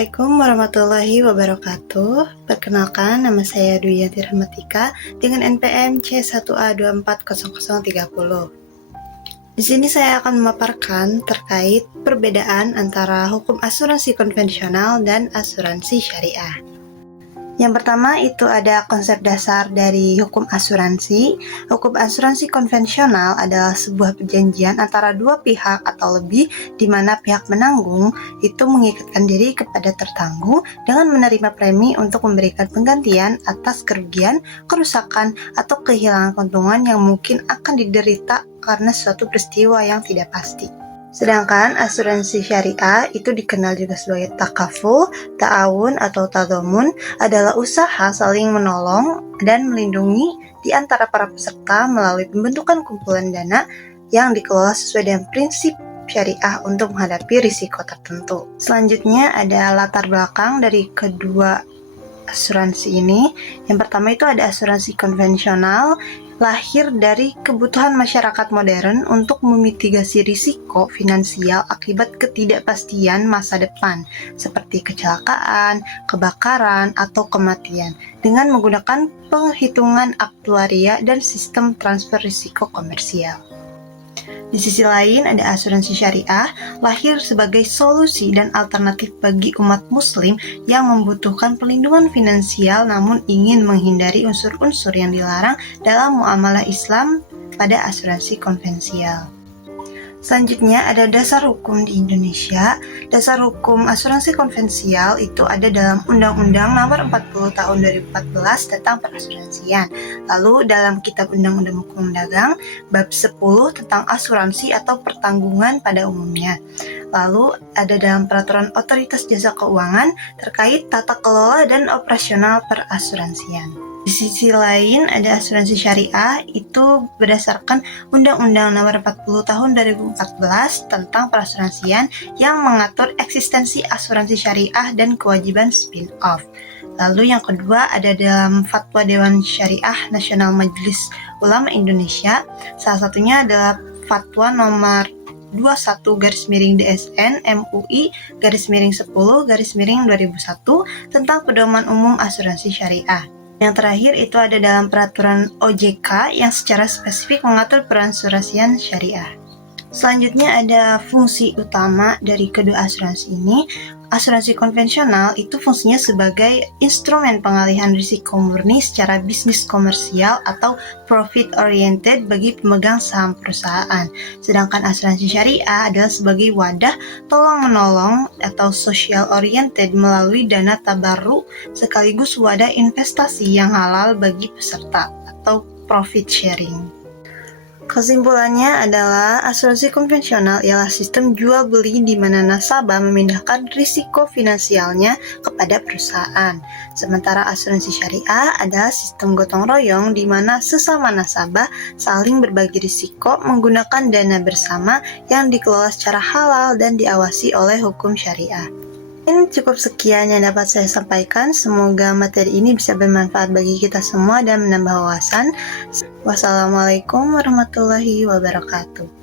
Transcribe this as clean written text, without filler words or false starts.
Assalamualaikum warahmatullahi wabarakatuh. Perkenalkan, nama saya Dwi Yanti Rahmatika dengan NPM C1A240030. Di sini saya akan memaparkan terkait perbedaan antara hukum asuransi konvensional dan asuransi syariah. Yang pertama itu ada konsep dasar dari hukum asuransi. Hukum asuransi konvensional adalah sebuah perjanjian antara dua pihak atau lebih di mana pihak menanggung itu mengikatkan diri kepada tertangguh dengan menerima premi untuk memberikan penggantian atas kerugian, kerusakan, atau kehilangan keuntungan yang mungkin akan diderita karena suatu peristiwa yang tidak pasti. Sedangkan asuransi syariah itu dikenal juga sebagai takaful, ta'awun, atau tadhamun adalah usaha saling menolong dan melindungi di antara para peserta melalui pembentukan kumpulan dana yang dikelola sesuai dengan prinsip syariah untuk menghadapi risiko tertentu. Selanjutnya ada latar belakang dari kedua asuransi ini. Yang pertama itu ada asuransi konvensional, lahir dari kebutuhan masyarakat modern untuk memitigasi risiko finansial akibat ketidakpastian masa depan, seperti kecelakaan, kebakaran, atau kematian, dengan menggunakan penghitungan aktuaria dan sistem transfer risiko komersial. Di sisi lain, ada asuransi syariah, lahir sebagai solusi dan alternatif bagi umat muslim yang membutuhkan perlindungan finansial namun ingin menghindari unsur-unsur yang dilarang dalam muamalah Islam pada asuransi konvensional. Selanjutnya ada dasar hukum di Indonesia. Dasar hukum asuransi konvensional itu ada dalam Undang-Undang Nomor 40 Tahun 2014 tentang perasuransian. Lalu dalam Kitab Undang-Undang Hukum Dagang bab 10 tentang asuransi atau pertanggungan pada umumnya. Lalu ada dalam Peraturan Otoritas Jasa Keuangan terkait tata kelola dan operasional perasuransian. Di sisi lain ada asuransi syariah itu berdasarkan Undang-Undang Nomor 40 Tahun 2014 tentang perasuransian yang mengatur eksistensi asuransi syariah dan kewajiban spin-off. Lalu yang kedua ada dalam Fatwa Dewan Syariah Nasional Majelis Ulama Indonesia. Salah satunya adalah Fatwa Nomor 21/DSN MUI /10/2001 tentang pedoman umum asuransi syariah. Yang terakhir itu ada dalam peraturan OJK yang secara spesifik mengatur perasuransian syariah. Selanjutnya ada fungsi utama dari kedua asuransi ini. Asuransi konvensional itu fungsinya sebagai instrumen pengalihan risiko murni secara bisnis komersial atau profit oriented bagi pemegang saham perusahaan. Sedangkan asuransi syariah adalah sebagai wadah tolong-menolong atau social oriented melalui dana tabarruk sekaligus wadah investasi yang halal bagi peserta atau profit sharing. Kesimpulannya adalah asuransi konvensional ialah sistem jual beli di mana nasabah memindahkan risiko finansialnya kepada perusahaan. Sementara asuransi syariah adalah sistem gotong royong di mana sesama nasabah saling berbagi risiko menggunakan dana bersama yang dikelola secara halal dan diawasi oleh hukum syariah. Cukup sekian yang dapat saya sampaikan. Semoga materi ini bisa bermanfaat bagi kita semua dan menambah wawasan. Wassalamualaikum warahmatullahi wabarakatuh.